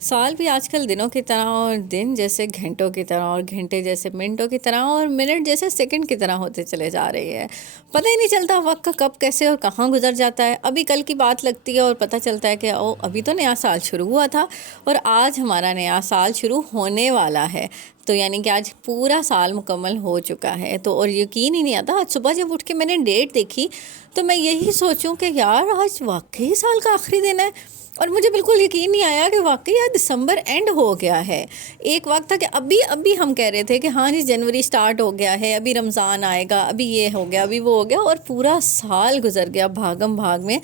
साल भी आजकल दिनों की तरह और दिन जैसे घंटों की तरह और घंटे जैसे मिनटों की तरह और मिनट जैसे सेकंड की तरह होते चले जा रही है। पता ही नहीं चलता वक्त का कब कैसे और कहाँ गुजर जाता है। अभी कल की बात लगती है और पता चलता है कि ओ अभी तो नया साल शुरू हुआ था और आज हमारा नया साल शुरू होने वाला है। तो यानी कि आज पूरा साल मुकम्मल हो चुका है। तो और यकीन ही नहीं आता, आज सुबह जब उठ के मैंने डेट देखी तो मैं यही सोचूं कि यार आज वाकई साल का आखिरी दिन है। और मुझे बिल्कुल यकीन नहीं आया कि वाकई यार दिसंबर एंड हो गया है। एक वक्त था कि अभी अभी हम कह रहे थे कि हाँ जी जनवरी स्टार्ट हो गया है, अभी रमज़ान आएगा, अभी ये हो गया, अभी वो हो गया, और पूरा साल गुजर गया भागम भाग में।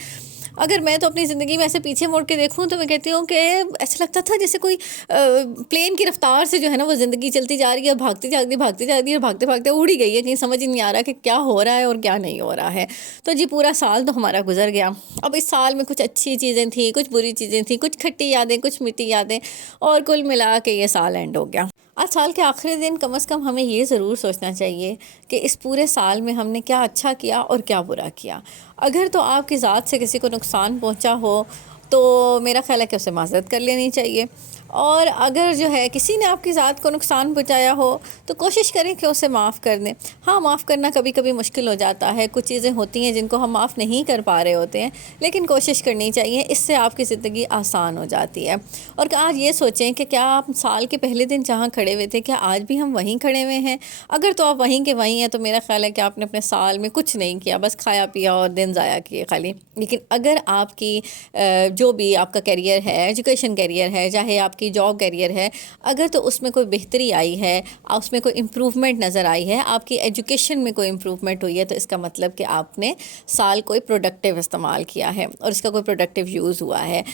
अगर मैं तो अपनी ज़िंदगी में ऐसे पीछे मुड़ के देखूं तो मैं कहती हूँ कि ऐसा लगता था जैसे कोई प्लेन की रफ्तार से जो है ना वो ज़िंदगी चलती जा रही है, भागती जा रही है, भागते भागते उड़ ही गई है, कहीं समझ ही नहीं आ रहा कि क्या हो रहा है और क्या नहीं हो रहा है। तो जी पूरा साल तो हमारा गुजर गया। अब इस साल में कुछ अच्छी चीज़ें थी, कुछ बुरी चीज़ें थी, कुछ खट्टी यादें, कुछ मीठी यादें, और कुल मिला के ये साल एंड हो गया। आज साल के आखिरी दिन कम से कम हमें ये ज़रूर सोचना चाहिए कि इस पूरे साल में हमने क्या अच्छा किया और क्या बुरा किया। अगर तो आपकी ज़ात से किसी को नुकसान पहुंचा हो तो मेरा ख़्याल है कि उसे माज़रत कर लेनी चाहिए। और अगर जो है किसी ने आपकी ज़ात को नुकसान पहुंचाया हो तो कोशिश करें कि उसे माफ़ कर दें। हाँ, माफ़ करना कभी कभी मुश्किल हो जाता है, कुछ चीज़ें होती हैं जिनको हम माफ़ नहीं कर पा रहे होते हैं, लेकिन कोशिश करनी चाहिए, इससे आपकी ज़िंदगी आसान हो जाती है। और आज ये सोचें कि क्या आप साल के पहले दिन जहाँ खड़े हुए थे क्या आज भी हम वहीं खड़े हुए हैं। अगर तो आप वहीं के वहीं हैं तो मेरा ख्याल है कि आपने अपने साल में कुछ नहीं किया, बस खाया पिया और दिन ज़ाया किए खाली। लेकिन अगर आपकी जो भी आपका करियर है, एजुकेशन करियर है, चाहे आपकी जॉब करियर है, अगर तो उसमें कोई बेहतरी आई है, उसमें कोई इम्प्रूवमेंट नज़र आई है, आपकी एजुकेशन में कोई इम्प्रूवमेंट हुई है, तो इसका मतलब कि आपने साल कोई प्रोडक्टिव इस्तेमाल किया है और इसका कोई प्रोडक्टिव यूज़ हुआ है।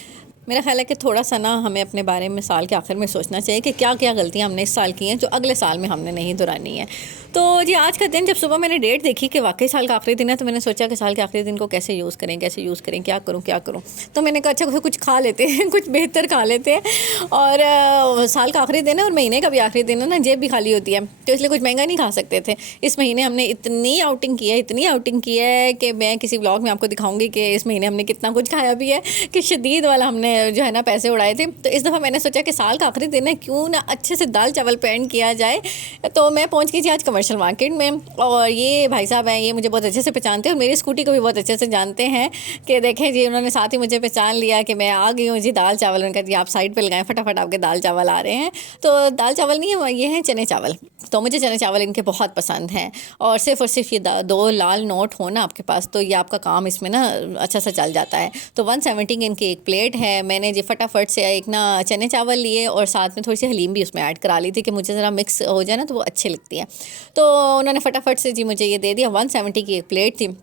मेरा ख्याल है कि थोड़ा सा ना हमें अपने बारे में साल के आखिर में सोचना चाहिए कि क्या क्या गलतियाँ हमने इस साल की हैं जो अगले साल में हमने नहीं दोहरानी है। तो जी आज का दिन जब सुबह मैंने डेट देखी कि वाकई साल का आखिरी दिन है तो मैंने सोचा कि साल के आखिरी दिन को कैसे यूज़ करें, क्या करूँ। तो मैंने कहा अच्छा कुछ खा लेते हैं कुछ बेहतर खा लेते हैं। और साल का आखिरी दिन है और महीने का भी आखिरी दिन है ना, जेब भी खाली होती है, तो इसलिए कुछ महंगा नहीं खा सकते थे। इस महीने हमने इतनी आउटिंग की है कि मैं किसी ब्लॉग में आपको दिखाऊंगी कि इस महीने हमने कितना कुछ खाया भी है, कि शदीद वाला हमने जो है ना पैसे उड़ाए थे। तो इस दफ़ा मैंने सोचा कि साल का आखिरी दिन है, क्यों ना अच्छे से दाल चावल पैन किया जाए। तो मैं पहुंच गई थी आज कमर्शियल मार्केट में, और ये भाई साहब हैं, ये मुझे बहुत अच्छे से पहचानते हैं और मेरी स्कूटी को भी बहुत अच्छे से जानते हैं कि देखें जी उन्होंने साथ ही मुझे पहचान लिया कि मैं आ गई हूँ जी दाल चावल। उनका जी आप साइड पे लगाएं, फटाफट आपके दाल चावल आ रहे हैं। तो दाल चावल नहीं है, ये हैं चने चावल। तो मुझे चने चावल इनके बहुत पसंद हैं, और सिर्फ ये दो लाल नोट हो ना आपके पास तो ये आपका काम इसमें ना अच्छा सा चल जाता है। तो 170 की इनकी एक प्लेट है। मैंने जी फटाफट से एक ना चने चावल लिए और साथ में थोड़ी सी हलीम भी उसमें ऐड करा ली थी कि मुझे ज़रा मिक्स हो जाए ना तो वो अच्छी लगती है। तो उन्होंने फटाफट से जी मुझे ये दे दिया। 170 की एक प्लेट थी।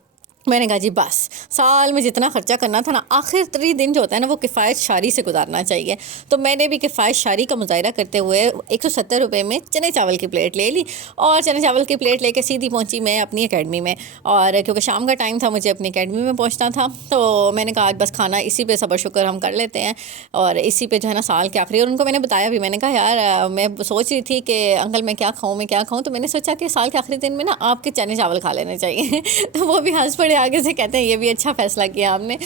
मैंने कहा जी बस साल में जितना खर्चा करना था ना, आखिरी दिन जो होता है ना वो किफ़ायत शारी से गुजारना चाहिए। तो मैंने भी किफ़ायत शारी का मुजाहरा करते हुए 170 रुपये में चने चावल की प्लेट ले ली, और चने चावल की प्लेट लेके सीधी पहुंची मैं अपनी एकेडमी में। और क्योंकि शाम का टाइम था, मुझे अपनी एकेडमी में पहुंचना था, तो मैंने कहा आज बस खाना इसी पे सबर शुक्र हम कर लेते हैं, और इसी पे जो है ना साल के आखिरी। और उनको मैंने बताया भी, मैंने कहा यार मैं सोच रही थी कि अंकल मैं क्या खाऊँ, तो मैंने सोचा कि साल के आखिरी दिन में ना आपके चने चावल खा लेने चाहिए। तो वो भी हंस पड़े आगे से, कहते हैं ये भी अच्छा फैसला किया आपने।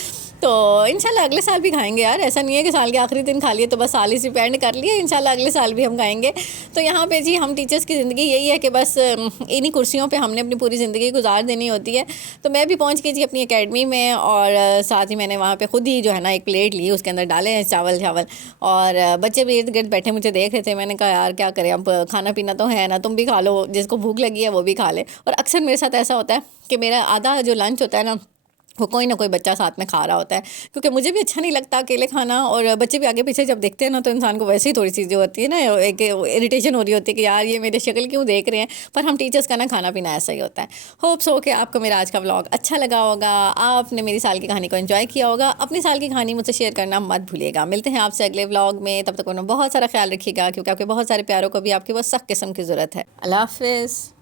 तो इंशाल्लाह अगले साल भी खाएंगे यार, ऐसा नहीं है कि साल के आखिरी दिन खा लिए तो बस साल ही स्पेंड कर लिए, इंशाल्लाह अगले साल भी हम खाएंगे। तो यहाँ पे जी हम टीचर्स की ज़िंदगी यही है कि बस इन्हीं कुर्सियों पे हमने अपनी पूरी ज़िंदगी गुजार देनी होती है। तो मैं भी पहुँच गई जी अपनी एकेडमी में, और साथ ही मैंने वहाँ पर खुद ही जो है ना एक प्लेट ली, उसके अंदर डाले हैं चावल, और बच्चे भी इर्द गिर्द बैठे मुझे देख रहे थे। मैंने कहा यार क्या करें, अब खाना पीना तो है ना, तुम भी खा लो, जिसको भूख लगी है वो भी खा ले। और अक्सर मेरे साथ ऐसा होता है कि मेरा आधा जो लंच होता है ना वो कोई ना कोई बच्चा साथ में खा रहा होता है, क्योंकि मुझे भी अच्छा नहीं लगता अकेले खाना, और बच्चे भी आगे पीछे जब देखते हैं ना तो इंसान को वैसे ही थोड़ी चीज़ें होती है ना, एक इरिटेशन हो रही होती है कि यार ये मेरे शक्ल क्यों देख रहे हैं। पर हम टीचर्स का ना खाना पीना ऐसा ही होता है। होप्स हो कि आपको मेरा आज का व्लॉग अच्छा लगा होगा, आपने मेरी साल की कहानी को एंजॉय किया होगा। अपनी साल की कहानी मुझसे शेयर करना मत भूलिएगा। मिलते हैं आपसे अगले व्लॉग में, तब तक उन्हें बहुत सारा ख्याल रखिएगा, क्योंकि आपके बहुत सारे प्यारों को भी आपकी वो सख्त किस्म की ज़रूरत है। अल्लाह हाफिज़।